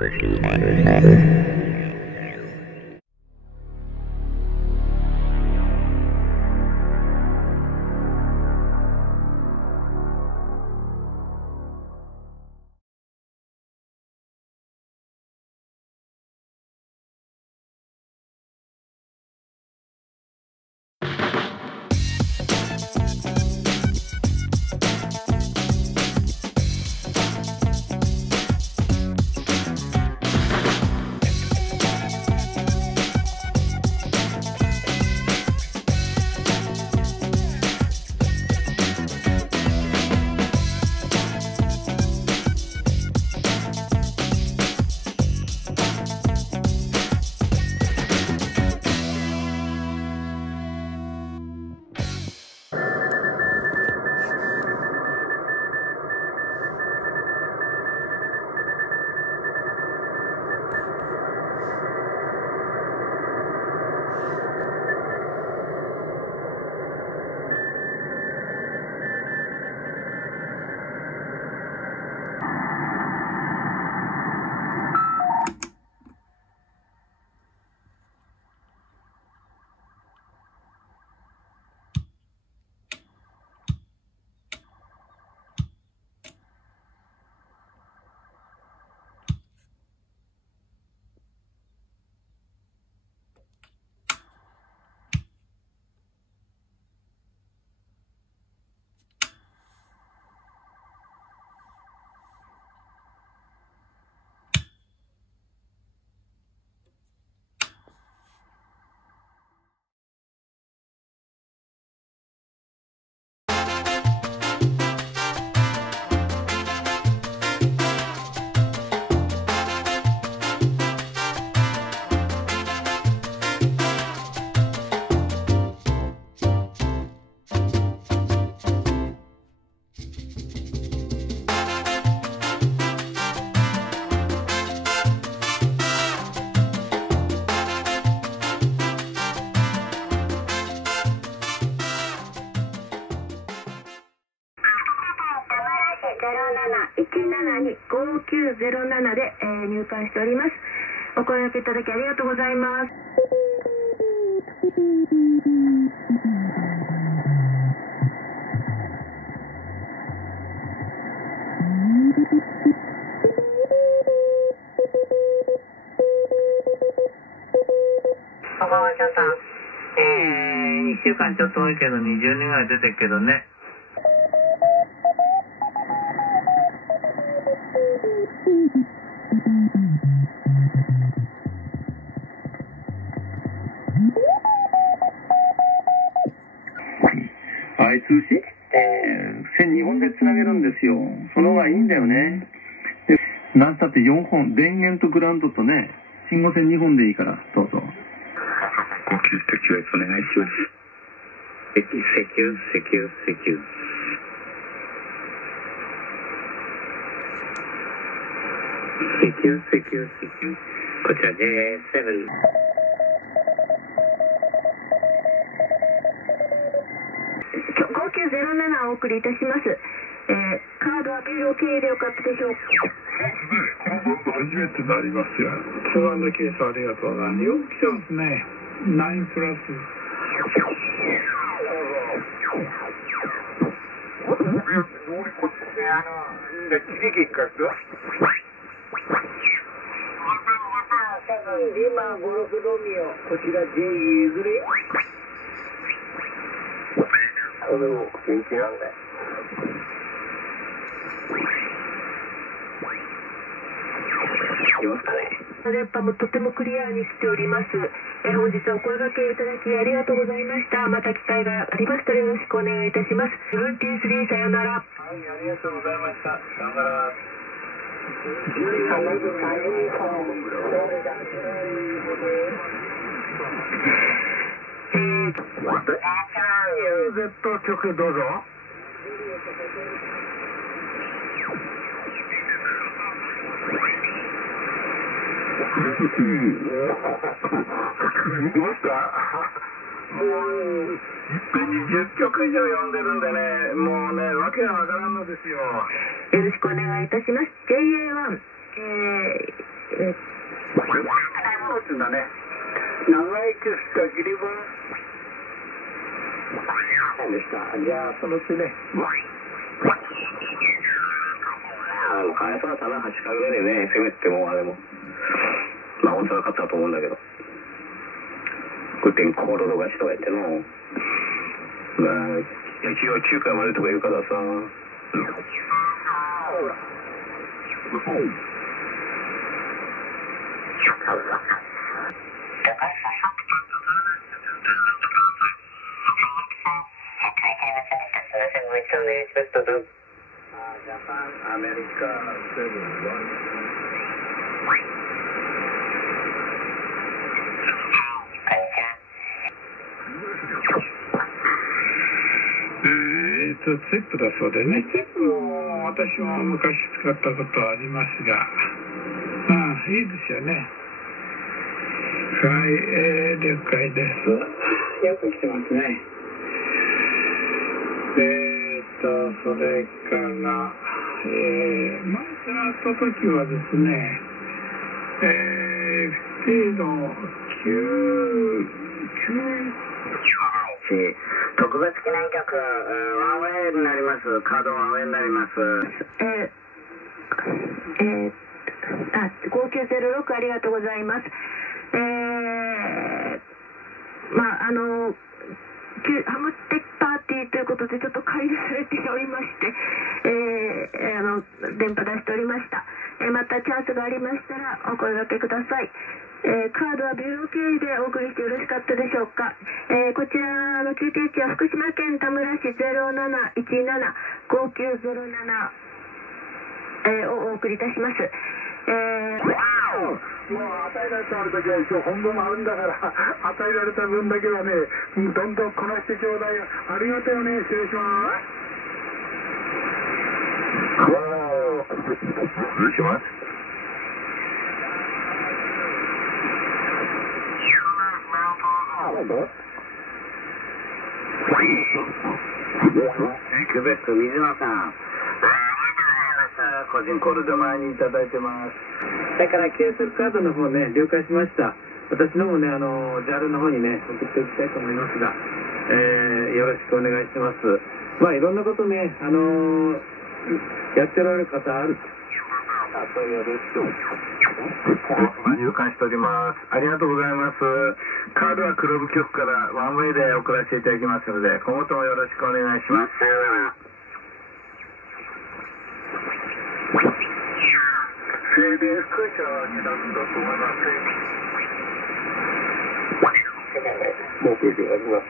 0717-5907で、入館しております。お声掛けいただきありがとうございます。こんばんは、ちゃんさん。1週間ちょっと多いけど20人ぐらい出てるけどね。通信線2本でつなげるんですよ。その方がいいんだよね。でなんたって4本、電源とグラウンドとね、信号線2本でいいから、どうぞ。呼吸と気圧お願いします。石油。こちらで7。5907をお送りいたします。カードは給料経営でよかったでしょうか。このバンド初めてになりますよ。2&ケースありがとうございます。よく来てますね。9プラス。今56ロミオ、こちら J 譲り。これも元気なんだよ。電波もとてもクリアにしております。本日はお声掛けいただきありがとうございました。また機会がありましたらよろしくお願いいたします。23さよなら。はい、ありがとうございました。さよなら。Z 直どうぞ。見ました？もう10曲以上読んでるんでね、もうね、わけがわからんのですよ。よろしくお願いいたします。JA1、つんだね。長いくしたギリバンでした。じゃあそのうちね。返さなたな8回目でね、攻めてもあれも。まあ本当は勝ったと思うんだけど。5.5コールドがしとか言っての。まあ、一応9回までとか言うからさ。Japan, America,チップだそうでね、チップを私も昔使ったことはありますが、まあ、いいですよね。はい、了解です。よく来てますね。それから、前からった時はですね、FT の特別記念曲、ワンウェイになります。カードワンウェイになります。5906ありがとうございます。ハムテックパーティーということでちょっと開示されておりまして、電波出しておりました。またチャンスがありましたらお声掛けください。カードはビュー経由でお送りしてよろしかったでしょうか。こちらの QTH は福島県田村市 0717-5907、をお送りいたします。もう与えられたある時は一応本番もあるんだから与えられた分だけはねどんどんこなしてちょうだいよ。ありがとうよね。失礼します。失礼します。クベック水野さん、個人コールで前にいただいてます。それから QSL カードの方ね、了解しました。私のもね、JAL の方にね、送っておきたいと思いますが、よろしくお願いします。まあいろんなことね、やっておられる方ある。入館しております。ありがとうございます。カードはクラブ局からワンウェイで送らせていただきますので、今後ともよろしくお願いします。整備副社になるんだと思います。もう来ております。